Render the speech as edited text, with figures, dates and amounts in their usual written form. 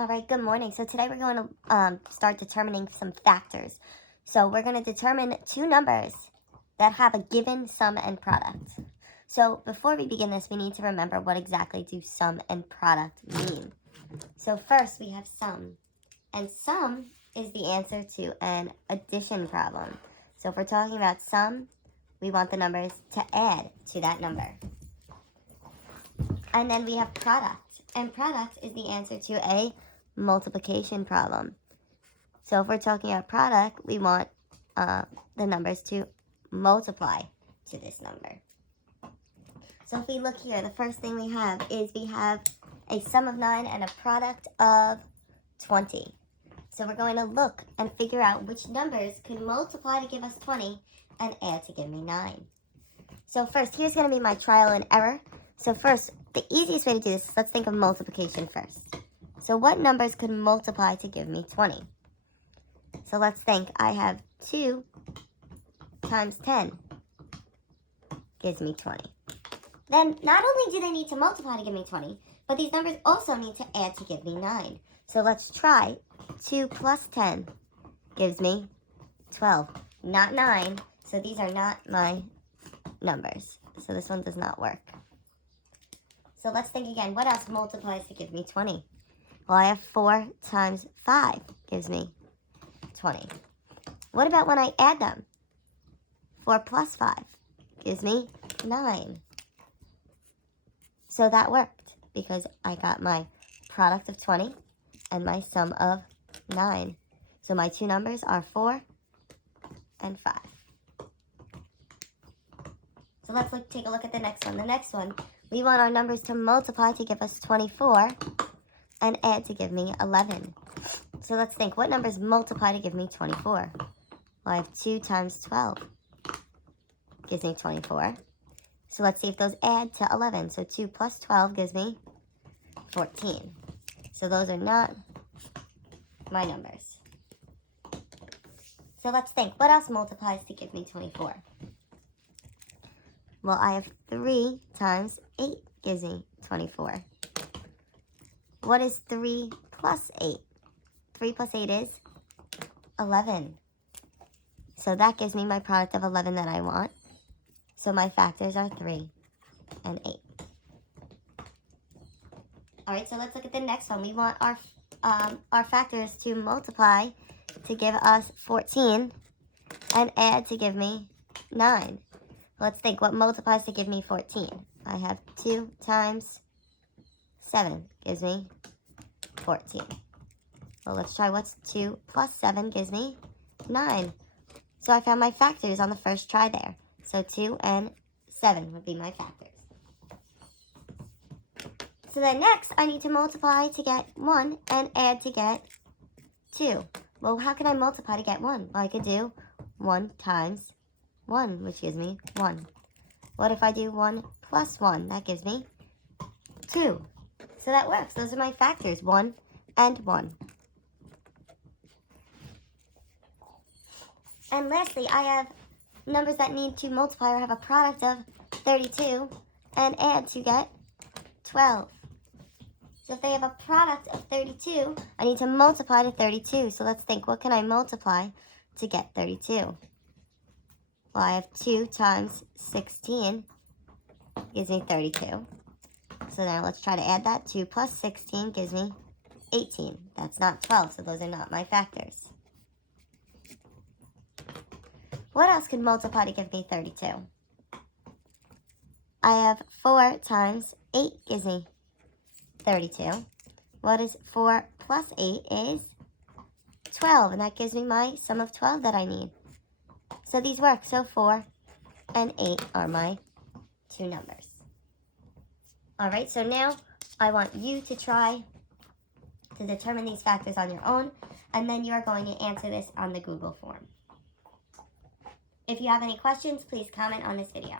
All right, good morning. So today we're going to start determining some factors. So we're going to determine two numbers that have a given sum and product. So before we begin this, we need to remember what exactly do sum and product mean. So first we have sum. And sum is the answer to an addition problem. So if we're talking about sum, we want the numbers to add to that number. And then we have product. And product is the answer to a multiplication problem. So if we're talking about product, we want the numbers to multiply to this number. So if we look here, the first thing we have is we have a sum of 9 and a product of 20. So we're going to look and figure out which numbers could multiply to give us 20 and add to give me 9. So first, here's going to be my trial and error. So first, the easiest way to do this is let's think of multiplication first. So what numbers could multiply to give me 20? So let's think. I have 2 times 10 gives me 20. Then not only do they need to multiply to give me 20, but these numbers also need to add to give me 9. So let's try. 2 plus 10 gives me 12, not 9. So these are not my numbers. So this one does not work. So let's think again. What else multiplies to give me 20? Well, I have 4 times 5 gives me 20. What about when I add them? 4 plus 5 gives me 9. So that worked because I got my product of 20 and my sum of 9. So my two numbers are 4 and 5. So let's take a look at the next one. The next one, we want our numbers to multiply to give us 24 and add to give me 11. So let's think, what numbers multiply to give me 24? Well, I have 2 times 12 gives me 24. So let's see if those add to 11. So 2 plus 12 gives me 14. So those are not my numbers. So let's think, what else multiplies to give me 24? Well, I have 3 times 8 gives me 24. What is 3 plus 8? 3 plus 8 is 11. So that gives me my product of 11 that I want. So my factors are 3 and 8. All right, so let's look at the next one. We want our factors to multiply to give us 14 and add to give me 9. Let's think, what multiplies to give me 14? I have 2 times 7 gives me 14. Well, let's try what's 2 plus 7 gives me 9. So I found my factors on the first try there. So 2 and 7 would be my factors. So then next, I need to multiply to get 1 and add to get 2. Well, how can I multiply to get 1? Well, I could do 1 times 1, which gives me 1. What if I do 1 plus 1? That gives me 2. So that works. Those are my factors, 1 and 1. And lastly, I have numbers that need to multiply or have a product of 32 and add to get 12. So if they have a product of 32, I need to multiply to 32. So let's think, what can I multiply to get 32? Well, I have 2 times 16 gives me 32. So now let's try to add that. 2 plus 16 gives me 18. That's not 12, so those are not my factors. What else could multiply to give me 32? I have 4 times 8 gives me 32. What is 4 plus 8 is 12, and that gives me my sum of 12 that I need. So these work. So 4 and 8 are my two numbers. All right, so now I want you to try to determine these factors on your own, and then you are going to answer this on the Google form. If you have any questions, please comment on this video.